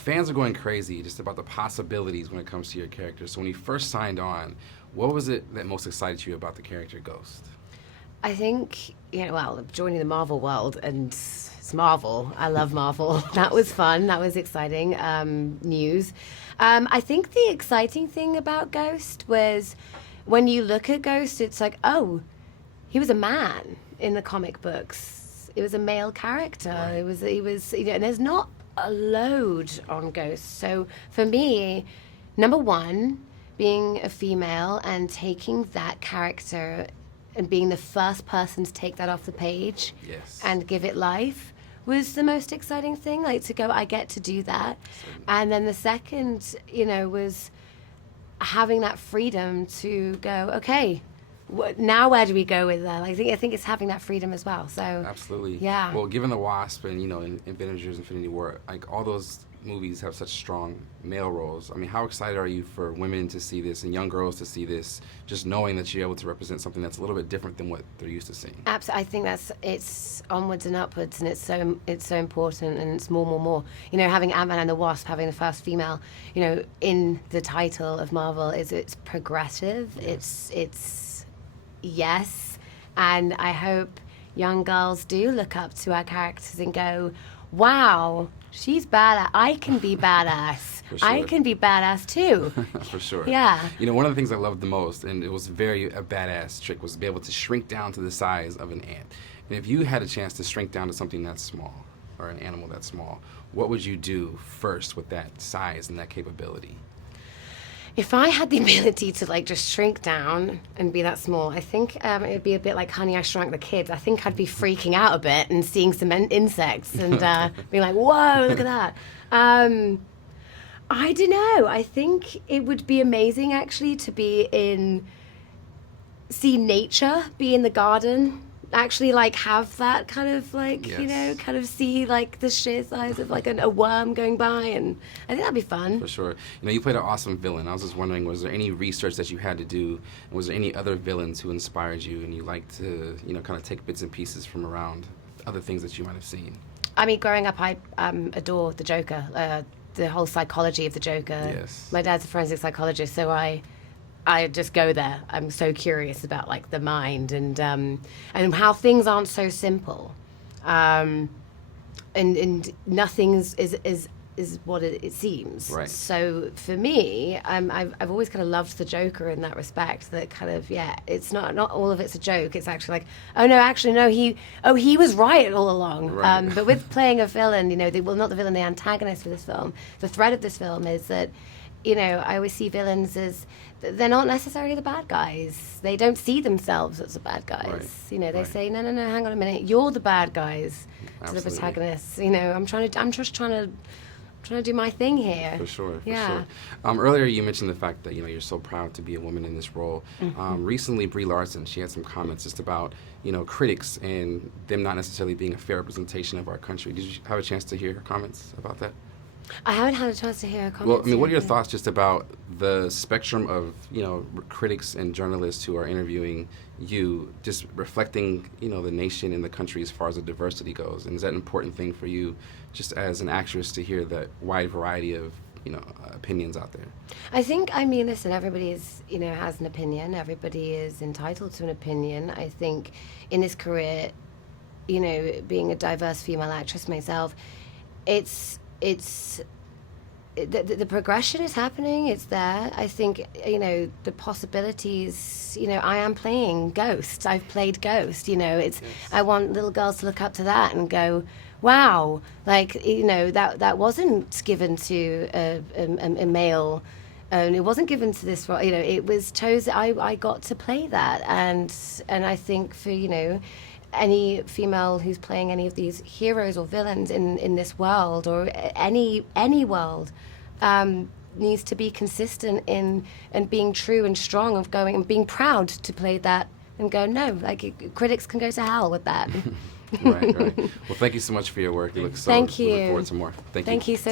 fans are going crazy just about the possibilities when it comes to your character. So when you first signed on, what was it that most excited you about the character Ghost? I think, well, joining the Marvel world, and it's Marvel. I love Marvel. That was fun. That was exciting news. I think the exciting thing about Ghost was when you look at Ghost, it's like, oh, he was a man in the comic books. It was a male character. Right. He was, and there's not a load on Ghost. So for me, number one, being a female and taking that character and being the first person to take that off the page and give it life was the most exciting thing. Like, to go, I get to do that. And then the second, was having that freedom to go, okay, now where do we go with that? I think it's having that freedom as well. So absolutely. Yeah. Well, given the Wasp and in Avengers: Infinity War, like all those movies have such strong male roles. I mean, how excited are you for women to see this and young girls to see this, just knowing that you're able to represent something that's a little bit different than what they're used to seeing? Absolutely. I think it's onwards and upwards, and it's so important, and it's more. Having Ant-Man and the Wasp, having the first female, in the title of Marvel, it's progressive. Yes. It's yes, and I hope young girls do look up to our characters and go, wow, she's badass. I can be badass. For sure. I can be badass too. For sure. Yeah. One of the things I loved the most, and it was a badass trick, was to be able to shrink down to the size of an ant. And if you had a chance to shrink down to something that's small, or an animal that's small, what would you do first with that size and that capability? If I had the ability to just shrink down and be that small, I think it would be a bit like Honey, I Shrunk the Kids. I think I'd be freaking out a bit and seeing some insects and being like, whoa, look at that. I don't know. I think it would be amazing actually to see nature, be in the garden, actually have that kind of kind of see the sheer size of a worm going by, and I think that'd be fun. For sure. You played an awesome villain. I was just wondering, was there any research that you had to do, and was there any other villains who inspired you and you like to kind of take bits and pieces from around other things that you might have seen? I mean, growing up, I adore the Joker, the whole psychology of the Joker. Yes. My dad's a forensic psychologist, so I just go there. I'm so curious about the mind and how things aren't so simple, and nothing is what it seems. Right. So for me, I've always kind of loved the Joker in that respect. That kind of it's not all of it's a joke. It's actually he was right all along. Right. But with playing a villain, not the villain, the antagonist for this film. The thread of this film is that. I always see villains as they're not necessarily the bad guys. They don't see themselves as the bad guys. Right. They say, no, hang on a minute, you're the bad guys. Absolutely. To the protagonists. I'm just trying to do my thing here. For sure. Yeah. Earlier you mentioned the fact that you're so proud to be a woman in this role. Mm-hmm. Recently, Brie Larson, she had some comments just about critics and them not necessarily being a fair representation of our country. Did you have a chance to hear her comments about that? I haven't had a chance to hear her comments. Well, I mean, what are your thoughts just about the spectrum of, critics and journalists who are interviewing you, just reflecting, the nation and the country as far as the diversity goes? And is that an important thing for you, just as an actress, to hear that wide variety of, opinions out there? I think, listen, everybody has an opinion. Everybody is entitled to an opinion. I think in this career, being a diverse female actress myself, the progression is happening. It's there. I think the possibilities. I am playing Ghost. I've played Ghost. Yes. I want little girls to look up to that and go, wow, that wasn't given to a male. It wasn't given to this. It was chosen. I got to play that, and I think for any female who's playing any of these heroes or villains in this world or any world needs to be consistent in and being true and strong of going and being proud to play that and go, no, critics can go to hell with that. Right. Well, thank you so much for your work. You look so. Thank you. We look forward to more. Thank you. Thank you so